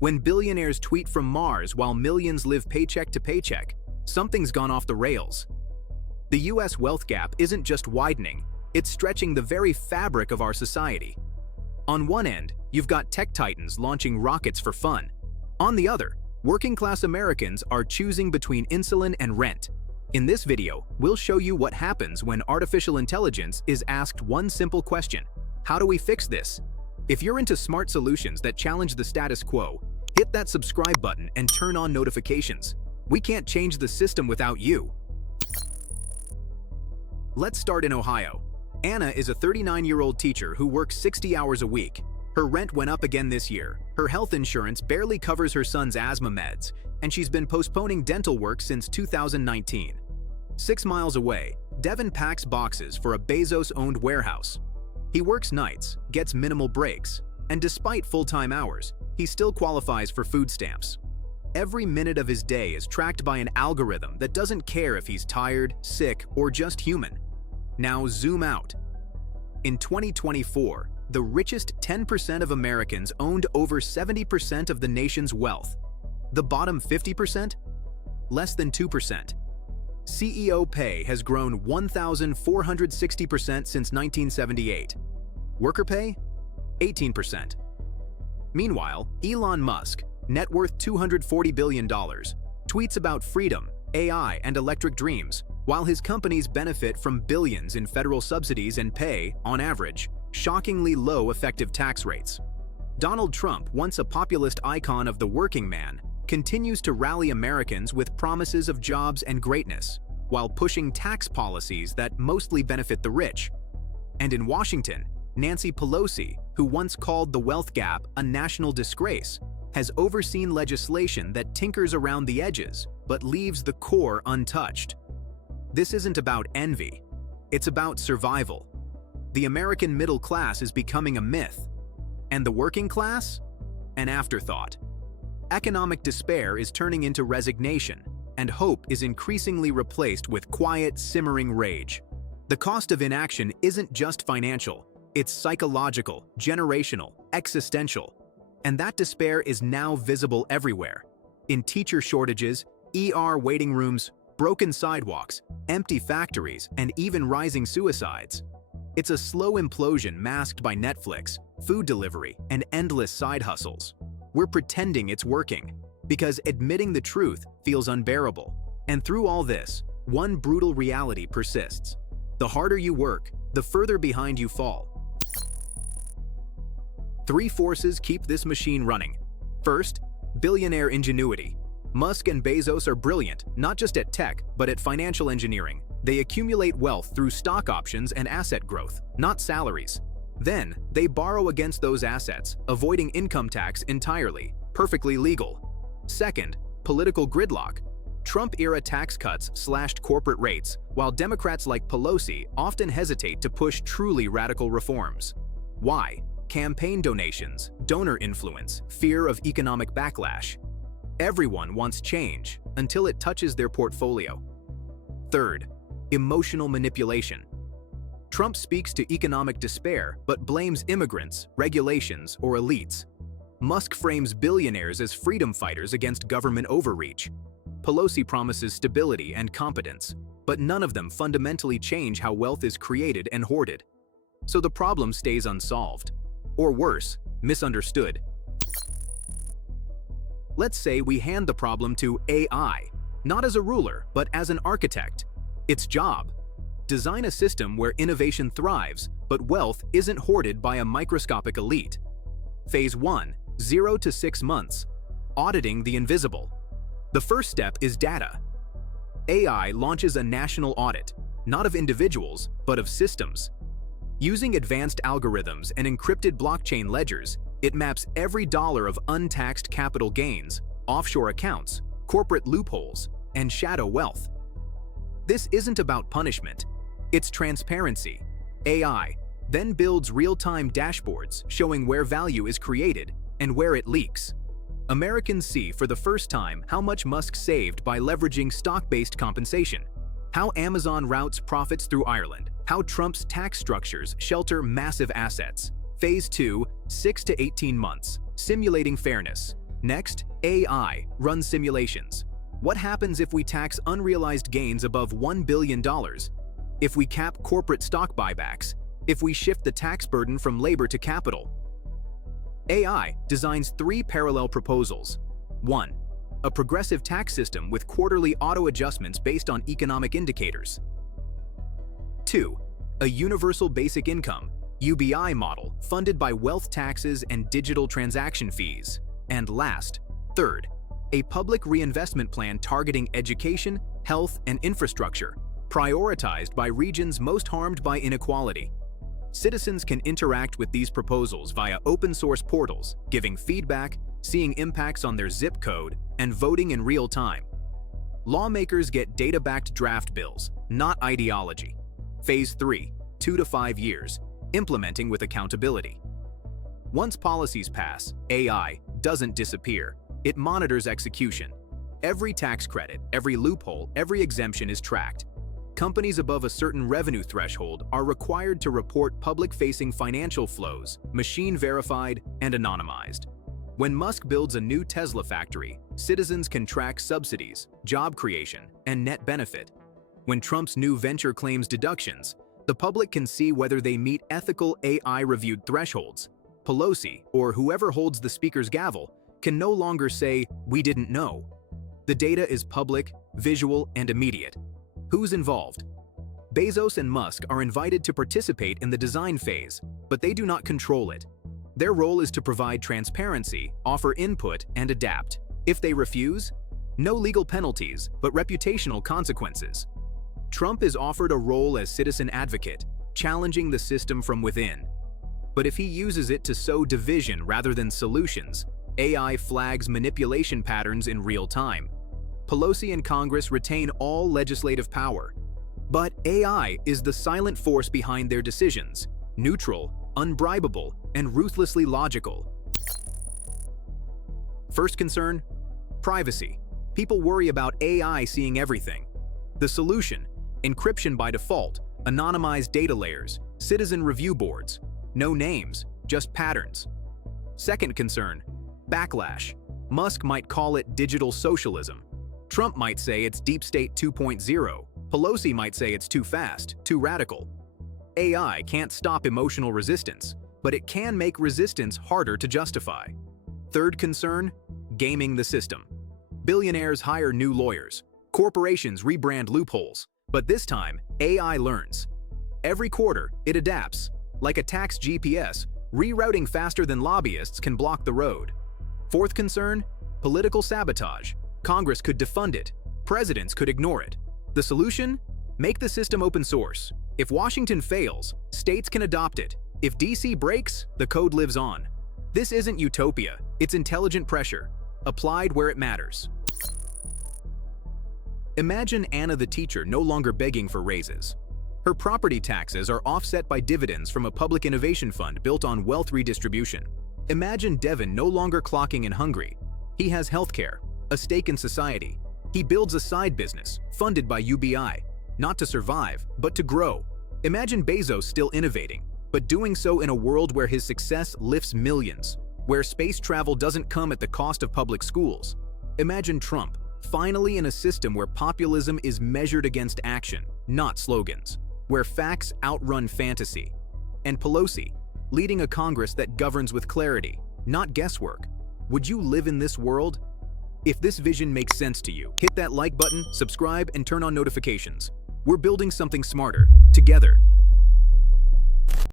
When billionaires tweet from Mars while millions live paycheck to paycheck, something's gone off the rails. The US wealth gap isn't just widening, it's stretching the very fabric of our society. On one end, you've got tech titans launching rockets for fun. On the other, working-class Americans are choosing between insulin and rent. In this video, we'll show you what happens when artificial intelligence is asked one simple question: how do we fix this? If you're into smart solutions that challenge the status quo, hit that subscribe button and turn on notifications. We can't change the system without you. Let's start in Ohio. Anna is a 39-year-old teacher who works 60 hours a week. Her rent went up again this year, her health insurance barely covers her son's asthma meds, and she's been postponing dental work since 2019. 6 miles away, Devin packs boxes for a Bezos-owned warehouse. He works nights, gets minimal breaks, and despite full-time hours, he still qualifies for food stamps. Every minute of his day is tracked by an algorithm that doesn't care if he's tired, sick, or just human. Now zoom out. In 2024, the richest 10% of Americans owned over 70% of the nation's wealth. The bottom 50%? Less than 2%. CEO pay has grown 1,460% since 1978. Worker pay? 18%. Meanwhile, Elon Musk, net worth $240 billion, tweets about freedom, AI, and electric dreams, while his companies benefit from billions in federal subsidies and pay, on average, shockingly low effective tax rates. Donald Trump, once a populist icon of the working man, continues to rally Americans with promises of jobs and greatness, while pushing tax policies that mostly benefit the rich. And in Washington, Nancy Pelosi, who once called the wealth gap a national disgrace, has overseen legislation that tinkers around the edges but leaves the core untouched. This isn't about envy, it's about survival. The American middle class is becoming a myth, and the working class? An afterthought. Economic despair is turning into resignation, and hope is increasingly replaced with quiet, simmering rage. The cost of inaction isn't just financial, it's psychological, generational, existential. And that despair is now visible everywhere. In teacher shortages, ER waiting rooms, broken sidewalks, empty factories, and even rising suicides. It's a slow implosion masked by Netflix, food delivery, and endless side hustles. We're pretending it's working, because admitting the truth feels unbearable. And through all this, one brutal reality persists. The harder you work, the further behind you fall. 3 forces keep this machine running. First, billionaire ingenuity. Musk and Bezos are brilliant, not just at tech, but at financial engineering. They accumulate wealth through stock options and asset growth, not salaries. Then, they borrow against those assets, avoiding income tax entirely, perfectly legal. Second, political gridlock. Trump-era tax cuts slashed corporate rates, while Democrats like Pelosi often hesitate to push truly radical reforms. Why? Campaign donations, donor influence, fear of economic backlash. Everyone wants change until it touches their portfolio. Third, emotional manipulation. Trump speaks to economic despair but blames immigrants, regulations, or elites. Musk frames billionaires as freedom fighters against government overreach. Pelosi promises stability and competence, but none of them fundamentally change how wealth is created and hoarded. So the problem stays unsolved. Or worse, misunderstood. Let's say we hand the problem to AI, not as a ruler, but as an architect. Its job: design a system where innovation thrives, but wealth isn't hoarded by a microscopic elite. Phase 1, 0 to 6 months. Auditing the invisible. The first step is data. AI launches a national audit, not of individuals, but of systems. Using advanced algorithms and encrypted blockchain ledgers, it maps every dollar of untaxed capital gains, offshore accounts, corporate loopholes, and shadow wealth. This isn't about punishment, it's transparency. AI then builds real-time dashboards showing where value is created and where it leaks. Americans see for the first time how much Musk saved by leveraging stock-based compensation, how Amazon routes profits through Ireland, how Trump's tax structures shelter massive assets. Phase 2, 6 to 18 months, simulating fairness. Next, AI runs simulations. What happens if we tax unrealized gains above $1 billion? If we cap corporate stock buybacks? If we shift the tax burden from labor to capital? AI designs 3 parallel proposals. 1. A progressive tax system with quarterly auto-adjustments based on economic indicators. 2. A universal basic income (UBI) model funded by wealth taxes and digital transaction fees. And last, 3rd, a public reinvestment plan targeting education, health, and infrastructure, prioritized by regions most harmed by inequality. Citizens can interact with these proposals via open-source portals, giving feedback, seeing impacts on their zip code, and voting in real time. Lawmakers get data-backed draft bills, not ideology. Phase 3, 2 to 5 years, implementing with accountability. Once policies pass, AI doesn't disappear. It monitors execution. Every tax credit, every loophole, every exemption is tracked. Companies above a certain revenue threshold are required to report public-facing financial flows, machine-verified and anonymized. When Musk builds a new Tesla factory, citizens can track subsidies, job creation, and net benefit. When Trump's new venture claims deductions, the public can see whether they meet ethical AI-reviewed thresholds. Pelosi, or whoever holds the speaker's gavel, can no longer say, "We didn't know." The data is public, visual, and immediate. Who's involved? Bezos and Musk are invited to participate in the design phase, but they do not control it. Their role is to provide transparency, offer input, and adapt. If they refuse, no legal penalties, but reputational consequences. Trump is offered a role as citizen advocate, challenging the system from within. But if he uses it to sow division rather than solutions, AI flags manipulation patterns in real time. Pelosi and Congress retain all legislative power. But AI is the silent force behind their decisions, neutral, unbribable, and ruthlessly logical. First concern: privacy. People worry about AI seeing everything. The solution: encryption by default, anonymized data layers, citizen review boards. No names, just patterns. Second concern: backlash. Musk might call it digital socialism. Trump might say it's deep state 2.0. Pelosi might say it's too fast, too radical. AI can't stop emotional resistance, but it can make resistance harder to justify. Third concern: gaming the system. Billionaires hire new lawyers. Corporations rebrand loopholes. But this time, AI learns. Every quarter, it adapts. Like a tax GPS, rerouting faster than lobbyists can block the road. Fourth concern: political sabotage. Congress could defund it. Presidents could ignore it. The solution? Make the system open source. If Washington fails, states can adopt it. If DC breaks, the code lives on. This isn't utopia, it's intelligent pressure, applied where it matters. Imagine Anna the teacher no longer begging for raises. Her property taxes are offset by dividends from a public innovation fund built on wealth redistribution. Imagine Devin no longer clocking in hungry. He has healthcare, a stake in society. He builds a side business, funded by UBI, not to survive, but to grow. Imagine Bezos still innovating, but doing so in a world where his success lifts millions, where space travel doesn't come at the cost of public schools. Imagine Trump, finally in a system where populism is measured against action, not slogans, where facts outrun fantasy. And Pelosi, leading a Congress that governs with clarity, not guesswork. Would you live in this world? If this vision makes sense to you, hit that like button, subscribe, and turn on notifications. We're building something smarter, together.